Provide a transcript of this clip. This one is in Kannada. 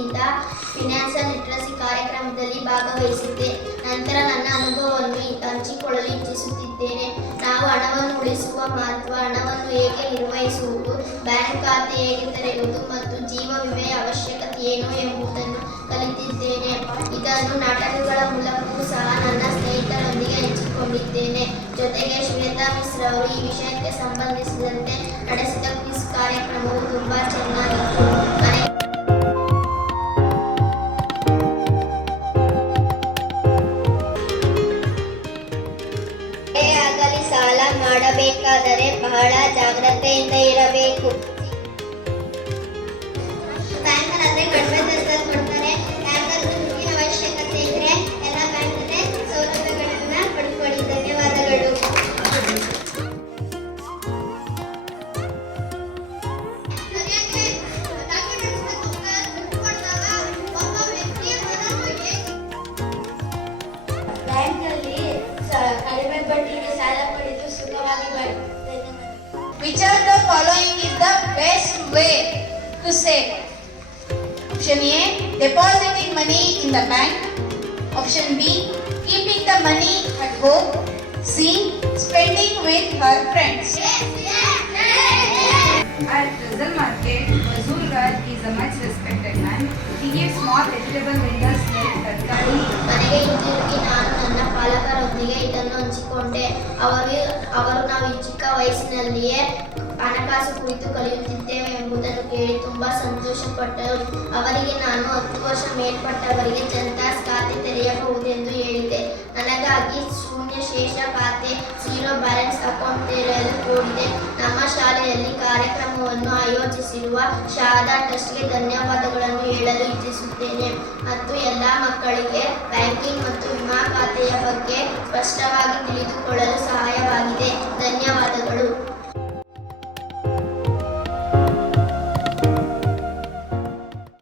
ವತಿಯಿಂದ ಫಿನಾನ್ಷಿಯಲ್ ಲಿಟ್ರಸಿ ಕಾರ್ಯಕ್ರಮದಲ್ಲಿ ಭಾಗವಹಿಸಿದ್ದೆ. ನಂತರ ನನ್ನ ಅನುಭವವನ್ನು ಹಂಚಿಕೊಳ್ಳಲು ಇಚ್ಛಿಸುತ್ತಿದ್ದೇನೆ. ನಾವು ಹಣವನ್ನು ಉಳಿಸುವ ಮಹತ್ವ, ಹಣವನ್ನು ಹೇಗೆ ನಿರ್ವಹಿಸುವುದು, ಬ್ಯಾಂಕ್ ಖಾತೆ ಹೇಗೆ ತೆರೆಯುವುದು ಮತ್ತು ಜೀವ ವಿಮೆಯ ಅವಶ್ಯಕತೆ ಏನು ಎಂಬುದನ್ನು ಕಲಿತಿದ್ದೇನೆ. ಇದನ್ನು ನಾಟಕಗಳ ಮೂಲಕವೂ ಸಹ ನನ್ನ ಸ್ನೇಹಿತರೊಂದಿಗೆ ಹಂಚಿಕೊಂಡಿದ್ದೇನೆ. ಜೊತೆಗೆ ಶ್ವೇತಾ ಮಿಶ್ರ ಅವರು ಈ ವಿಷಯಕ್ಕೆ ಸಂಬಂಧಿಸಿದಂತೆ ನಡೆಸಿದ ಕ್ವಿಜ್ ಕಾರ್ಯಕ್ರಮವು ತುಂಬಾ ಚೆನ್ನಾಗಿತ್ತು. ಆಗಲಿ ಸಾಲ ಮಾಡಬೇಕಾದರೆ ಬಹಳ ಜಾಗ್ರತೆಯಿಂದ ಇರಬೇಕು. ಬ್ಯಾಂಕಲ್ಲಿ ಕಡಿಮೆ ದರದಲ್ಲಿ ಕೊಡ್ತಾರೆ. ಬ್ಯಾಂಕಲ್ಲಿ ದುಡ್ಡಿನ ಅವಶ್ಯಕತೆ ಇದ್ರೆ ಎಲ್ಲ ಬ್ಯಾಂಕಲ್ಲೇ ಸೌಲಭ್ಯಗಳನ್ನ ಪಡ್ಕೊಳ್ಳಿ. ಧನ್ಯವಾದಗಳು. ಬ್ಯಾಂಕಲ್ಲಿ ಕಡಿಮೆ ಬಡ್ಡಿಗೆ ಸಾಲ ಪಡೆದು ಸುಖವಾಗಿ ಬರುತ್ತದೆ. Which of the following is the best way to save? Option A, depositing money in the bank. Option B, keeping the money at home. C, spending with her friends. At present market, Mazur Raj is a much respected man. He gives small vegetable vendors like tarkari. ಮನೆಗೆ ಹಿಂತಿರುಗಿ ನಾನು ನನ್ನ ಪಾಲಕರೊಂದಿಗೆ ಇದನ್ನು ಹಂಚಿಕೊಂಡೆ. ಅವರು ನಾವು ಚಿಕ್ಕ ವಯಸ್ಸಿನಲ್ಲಿಯೇ ಹಣಕಾಸು ಕುರಿತು ಕಲಿಯುತ್ತಿದ್ದೇವೆ ಎಂಬುದನ್ನು ಕೇಳಿ ತುಂಬಾ ಸಂತೋಷಪಟ್ಟರು. ಅವರಿಗೆ ನಾನು 10 ವರ್ಷ ಮೇಲ್ಪಟ್ಟವರಿಗೆ ಜನತಾಸ್ ಖಾತೆ ತೆರೆಯಬಹುದೆಂದು ಹೇಳಿದೆ. ನನಗಾಗಿ ಶೂನ್ಯ ಶೇಷ ಖಾತೆ, ಝೀರೋ ಬ್ಯಾಲೆನ್ಸ್ ಅಕೌಂಟ್ ತೆರೆಯಲು ಕೋರಿದೆ. ನಮ್ಮ ಶಾಲೆಯಲ್ಲಿ ಕಾರ್ಯಕ್ರಮವನ್ನು ಆಯೋಜಿಸಿರುವ ಶಾರದಾ ಟ್ರಸ್ಟ್ಗೆ ಧನ್ಯವಾದಗಳನ್ನು ಹೇಳಲು ಇಚ್ಛಿಸುತ್ತೇನೆ ಮತ್ತು ಎಲ್ಲ ಮಕ್ಕಳಿಗೆ ಬ್ಯಾಂಕಿಂಗ್ ಮತ್ತು ವಿಮಾ ಖಾತೆಯ ಬಗ್ಗೆ ಸ್ಪಷ್ಟವಾಗಿ ತಿಳಿದುಕೊಳ್ಳಲು ಸಹಾಯವಾಗಿದೆ. ಧನ್ಯವಾದಗಳು.